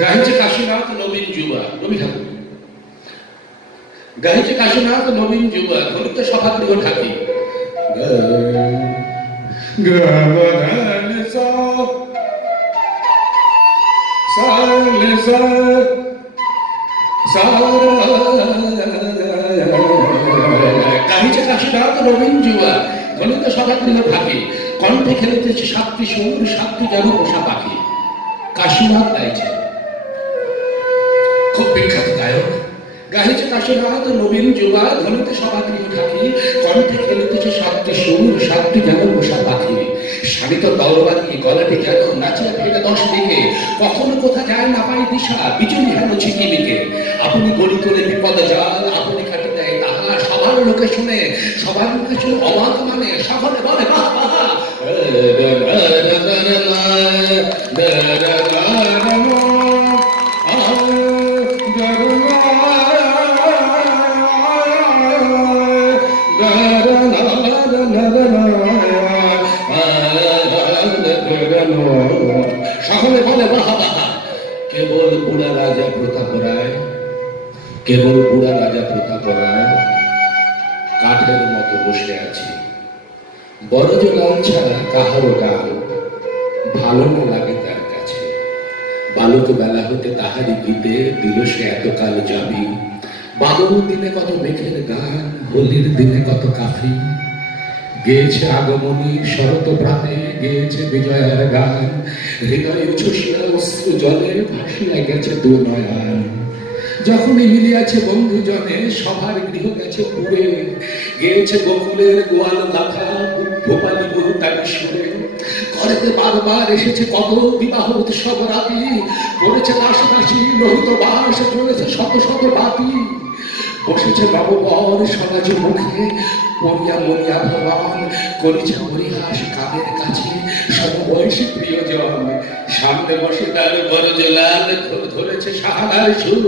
গাহিছে কাশীনাথ নবীন যুবা, রবি ঠাকুর। গাহিছে কাশীনাথ নবীন যুবা, ঘরিত সভাগৃহ ঢাকি। গাহিছে কাশীনাথ নবীন যুবা, ঘনিত সভাগৃহ ঢাকি। কণ্ঠে খেলিতেছে সাতটি সুর, সাতটি যেন পোষা পাখি। কাশীনাথ গাইছে, খুব বিখ্যাত গায়ক। গাহিছে কাশীনাথ নবীন যুবা, ঘনিতে সভাগৃহ ঢাকি। কণ্ঠে খেলিতেছে সাতটি সুর, সাতটি যেন পোষা পাখি। শাড়িত তরবারি, গলাটি যেন নাচিয়া ফেলে 10 দিকে। কখনো কোথা যায় না পাই দিশা, বিজলি হেন ঝিকিমিকে। আপনি গড়ি তোলে বিপদ জাল, আপনি খাটি দেয় তাহা। সবার লোকে শুনে, সবার লোকে শুনে অবাক মানে, সকলে বলে বাহ বাহ। সকলে বলে বাহা বাহা। কেবল বুড়া রাজা প্রতাপ রায়, কেবল বুড়া রাজা প্রতাপ রায় কাঠের মতো বসে আছে। বড় যে গান ছাড়া কাহারও গান ভালো না লাগে তার কাছে। বালক বেলা হতে তাহারি গীতে দিল সে এতকাল যাবি। বাদল দিনে কত মেঘের গান, হোলির দিনে কত কাফি। গেয়েছে আগমনী শরত প্রাতে, গেয়েছে বিজয়ের গান। হৃদয়ের ছুসিয়া অশ্রু জলে ভাসিয়া গেছে দু নয়ন। যখনই মিলিয়াছে বন্ধু জনে, সবার গৃহ গেছে পুরে। গেয়েছে বকুলের গোয়াল গাথা, ভোপালি বহু তারি সুরে। ঘরেতে বারবার এসেছে কত বিবাহ উৎসব রাতি। পড়েছে দাসদাসী লোহিত বাস, চলেছে শত শত বাতি। বসেছে নববর সমাজ মুখে, পড়িয়া মরিয়া ভগবান। করেছে পরিহাস কানের কাছে সমবয়সী প্রিয়জন। সামনে বসে তার বড় জলাল, ধরেছে সাহানার সুর।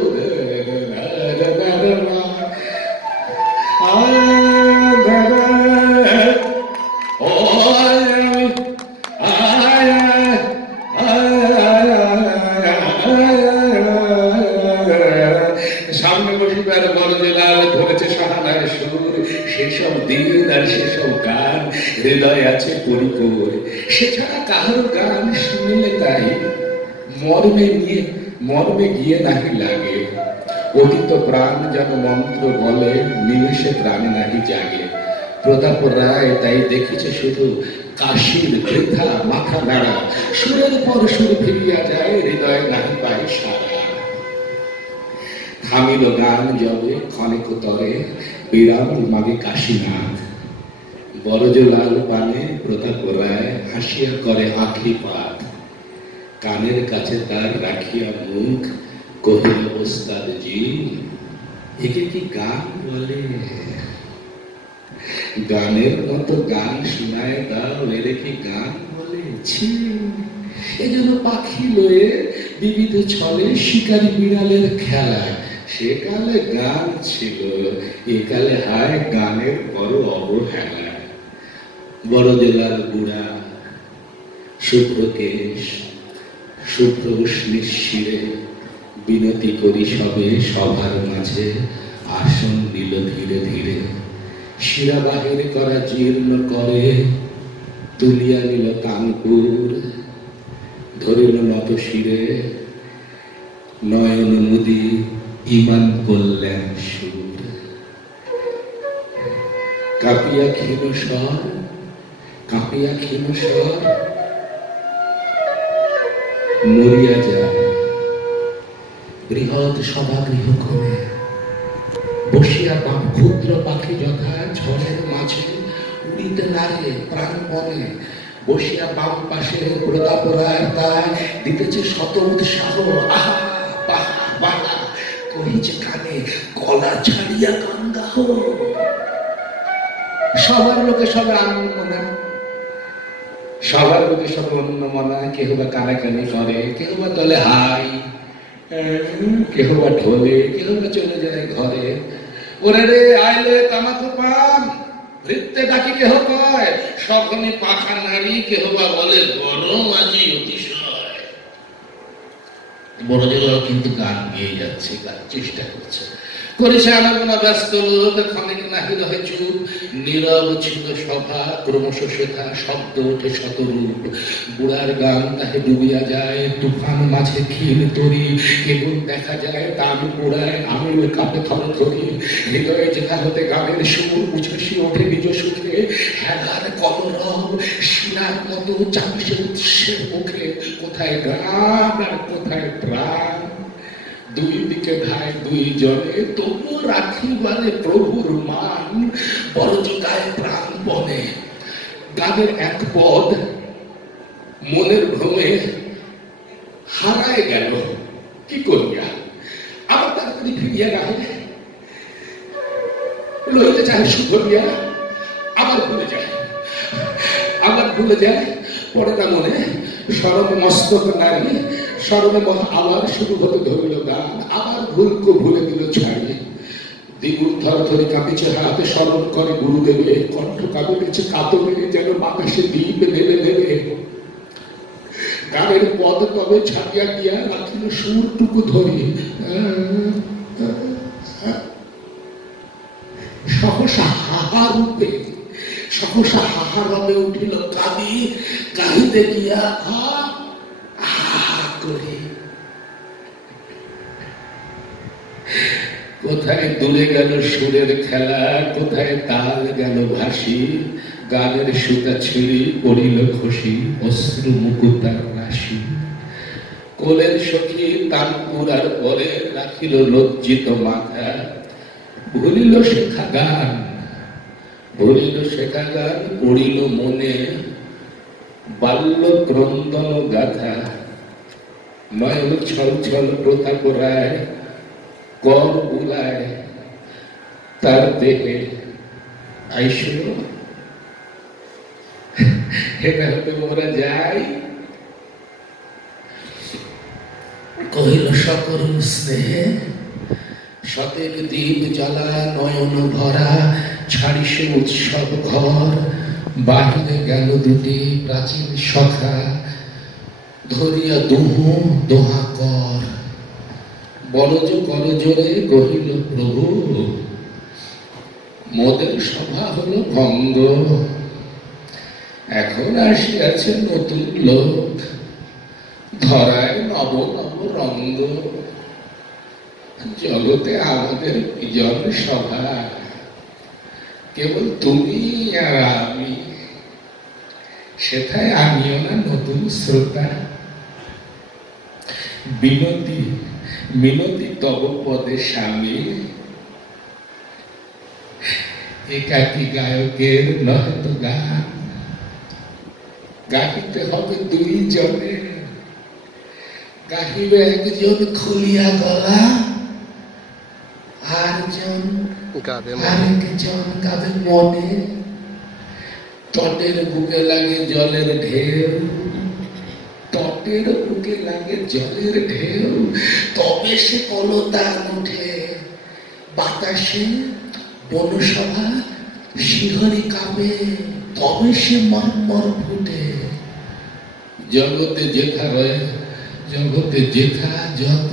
সামনে বসে তার বড় জলাল, ধরেছে সাহানার সুর। সেসব দিন আর সেসব গান হৃদয় আছে পরিপূর। সেছাড়া কাহার গান শুনিলে তাই মর্মে গিয়ে নাহি লাগে। অতীত প্রাণ যেন মন্ত্র বলে, নিমেষে প্রাণে নাহি জাগে। প্রতাপ রায় তাই দেখেছে শুধু কাশীর বৃথা মাথা নাড়া। সুরের পর সুর ফিরিয়া যায়, হৃদয় নাহি পায় সারা। থামিল গান যবে ক্ষণিক তরে, বিরাম মাগে কাশীনাথ। বড়জ লাল পানে প্রতাপ রায় হাসিয়া করে আঁখি পাত। কানের কাছে তার রাখিয়া মুখ, কহিল ওস্তাদ জি একে কি গান বলে। গানের মতো গান শোনায় দাও, এরে কি গান বলে। ছি, এ যেন পাখি লয়ে বিবিধ ছলে শিকারী বিড়ালের খেলা। সেকালে গান ছিল, একালে হায় গানের বড় অবহেলা। বড় জেলার বুড়া শুভ্র কেশ, শুভ্র নিঃশিরে বিনতি করি সবে সভার মাঝে। আসন নিল ধীরে ধীরে, শিরা বাহির করা জীর্ণ করে। তুলিয়া নিল কানপুর, ধরিল নত শিরে। নয়ন মুদি ইমান করলেন সুর। কাঁপিয়া ক্ষীণ স্বর, কাঁপিয়া ক্ষীণ স্বর মরিয়া যায়। বৃহৎ সভাগৃহ কোণে বসিয়া ক্ষুদ্র পাখি যথা ঝড়ের মাঝে উড়িতে নারে প্রাণপণে। বসিয়া বাম পাশে প্রতাপ রায় তাই দিতেছে শত উৎসাহ। আহা বাহা বাহা কহিছে কানে, গলা ছাড়িয়া গান গাহ। সবার লোকে সবে আনন্দমনা, সবার লোকে সব অন্যমনা। কেহ বা কানাকানি করে, কেহ বা তলে হাই, কেহ বা ঢোলে, কেহ বা চলে যায় ঘরে। ওরে রে আইলে তামাকু পান, ভৃত্যে ডাকি কেহ কয়, সঘনে পাখা নাড়ি কেহ বা বলে গরম আজি অতিশয়। বড় জোর কিন্তু গান গেয়ে যাচ্ছে, গান চেষ্টা করছে, করেছে আনাগোনা ব্যস্ত লোক, খানিক নাহি রহে চুপ, নীরব ছিল সভা, ক্রমশ সেথা শব্দ ওঠে শতরূপ। বুড়ার গান তাহে ডুবিয়া যায়, তুফান মাঝে ক্ষীণ তরি, কেবল দেখা যায় তান পোড়ায়, আমি ওই কাপে থর ধরি। হৃদয়ে যেথা হতে গানের সুর উচ্ছ্বসী ওঠে নিজ সুখে, হেলার কলরব শিলার মতো চাপিসে উৎসের মুখে। কোথায় গান আর কোথায় প্রাণ, দুই দিকে ধায় দুই জনে, তবু রাখিবারে প্রভুর মান। বড়জোকায় প্রাণপণে গানের এক পদ মনের ভ্রমে হারায় গেল, কি করিয়া আবার তাড়াতাড়ি ফিরিয়া রাখে, লইতে চায় সুধরিয়া, আবার ভুলে যায়, আবার ভুলে যায়। পরে না মনে সরব মস্তক নারী, স্মরণে আবার শুরু হতে ধরিল গান, আবার ভুলকে ভুলে দিল ছাড়ি। দ্বিগুণ থর ধরে কাঁপিছে হাতে, স্মরণ করে গুরুদেবে, কণ্ঠ কাঁপিতেছে কাতরে, যেন বাতাসে দ্বীপ নেবে নেবে। গানের পদ তবে ছাড়িয়া গিয়া রাখিল সুরটুকু ধরি। সহসা হাহা রূপে, সহসা হাহা রবে উঠিল কাবি, কাহিতে গিয়া করে। কোথায় দূরে গেল সুরের খেলা, কোথায় তাল গেল ভাসি, গানের সুতা ছিঁড়ি পড়িল খসি, অশ্রু মুকুতার রাশি। কোলের সখী তান পুরার পরে রাখিল লজ্জিত মাথা, ভুলিল শেখা গান, ভুলিল শেখা গান, পড়িল মনে বাল্য ক্রন্দন গাথা। নয়ন ছল ছল প্রথা করায়, কর বুলায় তার দেহে আইসো। এটা হতে মোরা যাই, কহিল সকল স্নেহে, সতের দ্বীপ জ্বালা নয়ন ভরা, ছাড়িসে উৎসব ঘর। বাহিরে গেল দুটি প্রাচীন সখা, ধরিয়া দুহু দোহা কর। বলজ করজোরে কহিল প্রভু, মোদের সভা হলো ভঙ্গ, এখন আসিয়াছে নতুন লোক, ধরায় নব নব রঙ্গ। জগতে আমাদের বিজন সভা, কেবল তুমি আর আমি, সেথায় আমিও না নতুন শ্রোতা। বিনতি মিনতি তব পদে স্বামী, একাকী গায়কের নহে তো গান, গাহিতে হবে দুই জনে। গাহিবে একজন খুলিয়া গলা, আরেকজন গাবে মনে। তটের বুকে লাগে জলের ঢেউ, তটের বুকে লাগে জলের ঢেউ, তবে সে কলতান উঠে। বাতাসে বনসভা শিহরি কাঁপে, তবে সে মর্মর ফুটে। জগতে যেথা রয়ে, জগতে যেথা যত